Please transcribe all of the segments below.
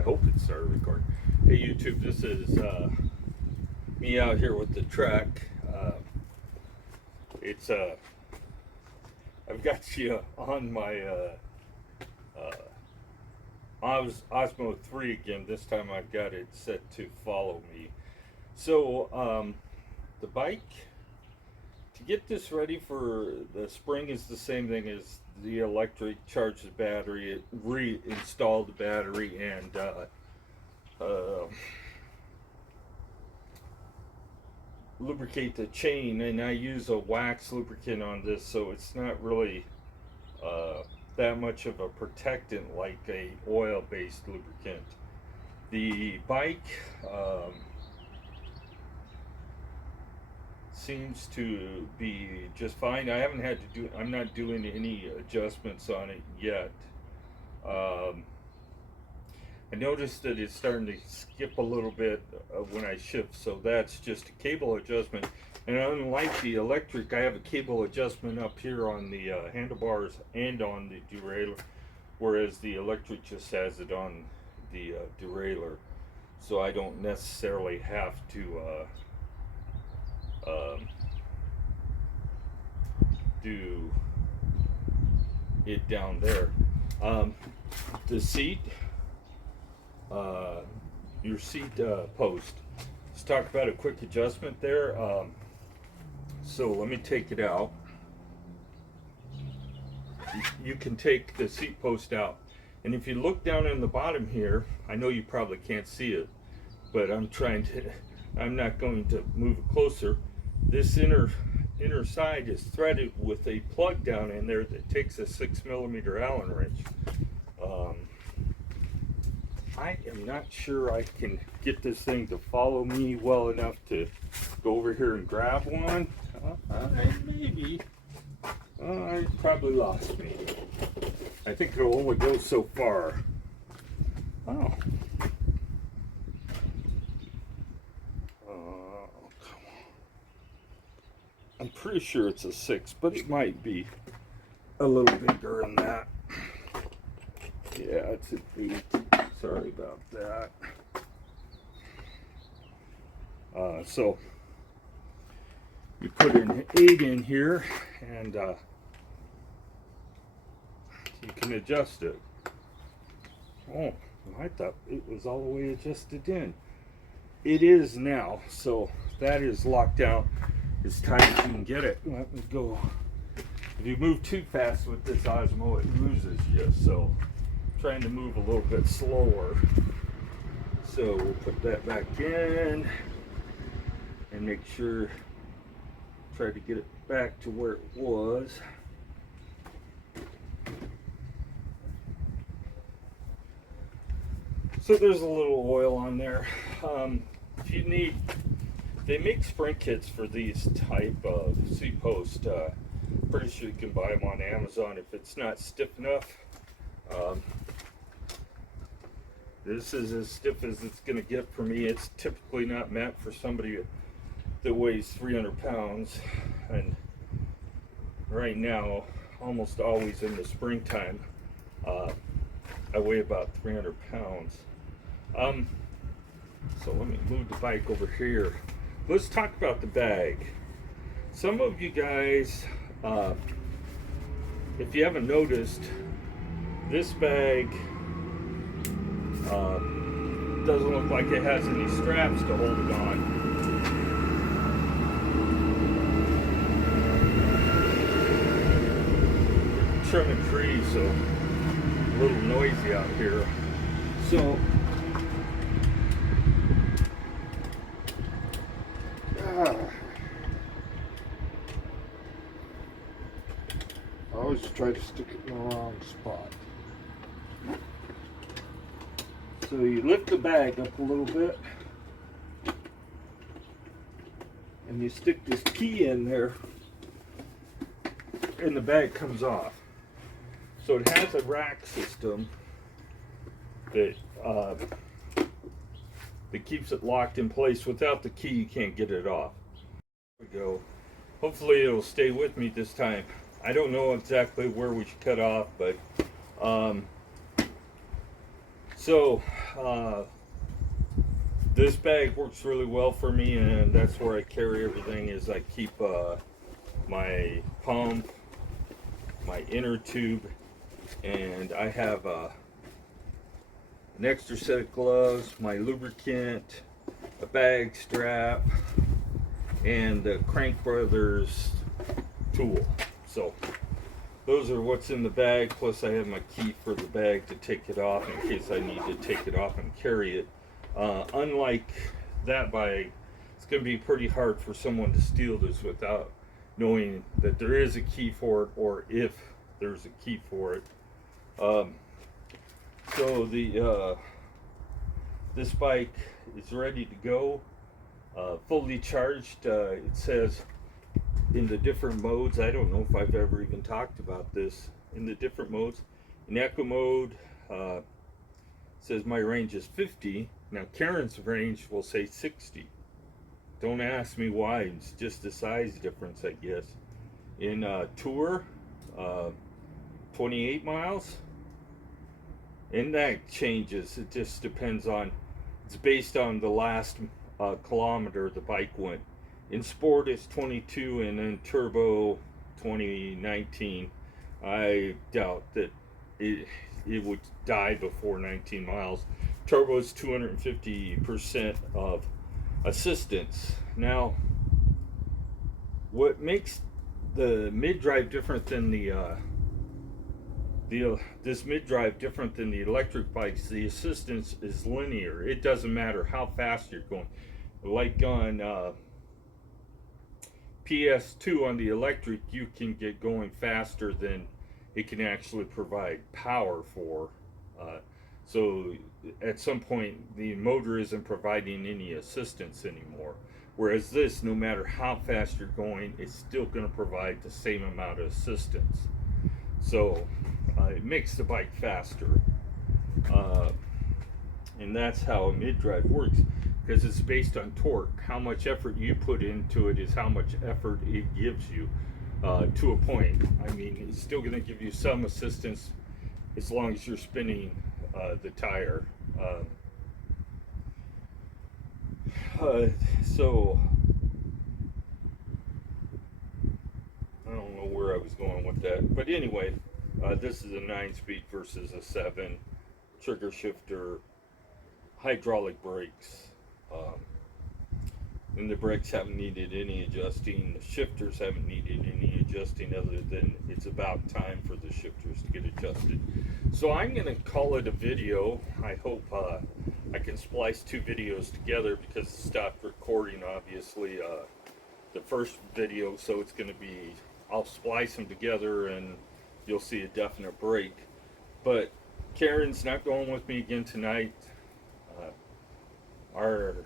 I hope it started recording. Hey YouTube, this is me out here with the truck. It's I've got you on my Osmo 3 again. This time I've got it set to follow me. So the bike, to get this ready for the spring, is the same thing as the electric. Charge the battery, reinstall the battery, and lubricate the chain. And I use a wax lubricant on this, so it's not really that much of a protectant like a oil-based lubricant. The bike seems to be just fine. I haven't had to do, I'm not doing any adjustments on it yet. I noticed that it's starting to skip a little bit when I shift, so that's just a cable adjustment. And unlike the electric, I have a cable adjustment up here on the handlebars and on the derailleur, whereas the electric just has it on the derailleur, so I don't necessarily have to do it down there. The seat, your seat post. Let's talk about a quick adjustment there. So let me take it out. You can take the seat post out, and if you look down in the bottom here, I know you probably can't see it, but I'm not going to move it closer. This inner side is threaded with a plug down in there that takes a 6mm Allen wrench. I am not sure I can get this thing to follow me well enough to go over here and grab one. Maybe. I probably lost me. I think it'll only go so far. Oh. I'm pretty sure it's a 6, but it might be a little bigger than that. Yeah, it's an 8. Sorry about that. So you put an 8 in here, and you can adjust it. Oh, I thought it was all the way adjusted in. It is now, so that is locked down as tight as you can get it. Let me go. If you move too fast with this Osmo, it loses you, so I'm trying to move a little bit slower. So we'll put that back in and make sure, try to get it back to where it was. So there's a little oil on there. If you need, they make spring kits for these type of seat post. Pretty sure you can buy them on Amazon if it's not stiff enough. This is as stiff as it's going to get for me. It's typically not meant for somebody that weighs 300 pounds. And right now, almost always in the springtime, I weigh about 300 pounds. So let me move the bike over here. Let's talk about the bag. Some of you guys, if you haven't noticed, this bag doesn't look like it has any straps to hold it on. Trimming trees, so a little noisy out here. So I always try to stick it in the wrong spot. So you lift the bag up a little bit, and you stick this key in there, and the bag comes off. So it has a rack system that keeps it locked in place. Without the key, you can't get it off. There we go. Hopefully it'll stay with me this time. I don't know exactly where we should cut off, but So, this bag works really well for me, and that's where I carry everything. Is I keep my pump, my inner tube, and I have an extra set of gloves, my lubricant, a bag strap, and the Crank Brothers tool. So those are what's in the bag, plus I have my key for the bag to take it off in case I need to take it off and carry it. Unlike that bag, it's going to be pretty hard for someone to steal this without knowing that there is a key for it, or if there's a key for it. So this bike is ready to go, fully charged. It says in the different modes. I don't know if I've ever even talked about this. In the different modes, in eco mode, says my range is 50. Now Karen's range will say 60. Don't ask me why. It's just a size difference, I guess. In tour, 28 miles. And that changes. It just depends on. It's based on the last kilometer the bike went. In sport, it's 22, and in turbo, 2019. I doubt that it would die before 19 miles. Turbo is 250% of assistance. Now, what makes the mid-drive different than this mid-drive different than the electric bikes? The assistance is linear. It doesn't matter how fast you're going. Like on PS2 on the electric, you can get going faster than it can actually provide power for. So at some point, the motor isn't providing any assistance anymore. Whereas this, no matter how fast you're going, it's still going to provide the same amount of assistance. So it makes the bike faster. And that's how a mid-drive works, because it's based on torque. How much effort you put into it is how much effort it gives you, to a point. I mean, it's still going to give you some assistance as long as you're spinning the tire. So I don't know where I was going with that, but anyway, this is a 9-speed versus a 7. Trigger shifter, hydraulic brakes, and the brakes haven't needed any adjusting. The shifters haven't needed any adjusting, other than it's about time for the shifters to get adjusted. So I'm going to call it a video. I hope I can splice 2 videos together, because it stopped recording, obviously, the first video. So it's going to be, I'll splice them together and you'll see a definite break. But Karen's not going with me again tonight. Our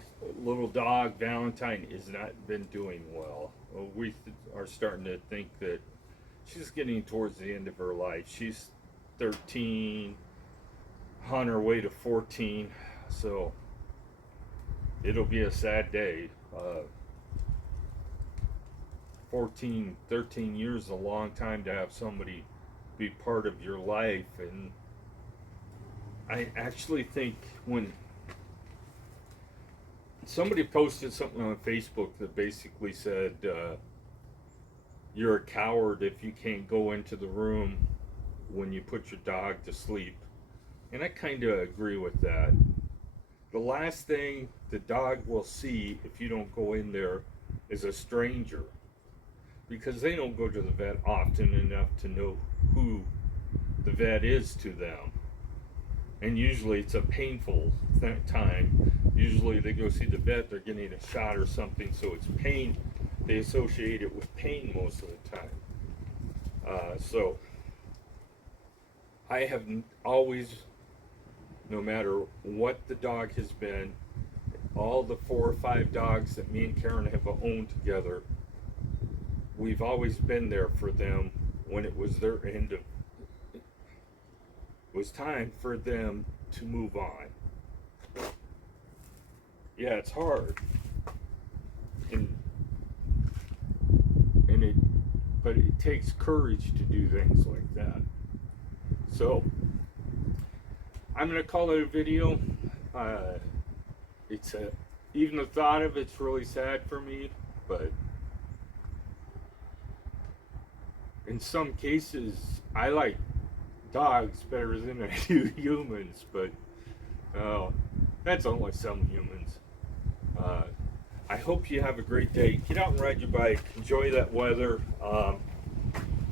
little dog Valentine has not been doing well. We are starting to think that she's getting towards the end of her life. She's 13, on her way to 14, so it'll be a sad day. 13 years is a long time to have somebody be part of your life. And I actually think when somebody posted something on Facebook that basically said, you're a coward if you can't go into the room when you put your dog to sleep. And I kind of agree with that. The last thing the dog will see if you don't go in there is a stranger, because they don't go to the vet often enough to know who the vet is to them. And usually it's a painful time. Usually they go see the vet, they're getting a shot or something, so it's pain. They associate it with pain most of the time. So I have always, no matter what the dog has been, all the 4 or 5 dogs that me and Karen have owned together, we've always been there for them when it was their end of, it was time for them to move on. Yeah, it's hard. But it takes courage to do things like that. So I'm gonna call it a video. It's a, even the thought of it's really sad for me, but in some cases, I like dogs better than I do humans, but that's only some humans. I hope you have a great day. Get out and ride your bike. Enjoy that weather.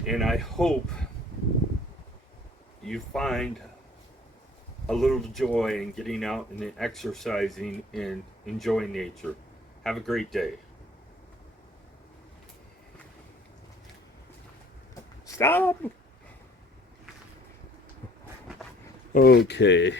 And I hope you find a little joy in getting out and exercising and enjoying nature. Have a great day. Stop! Okay.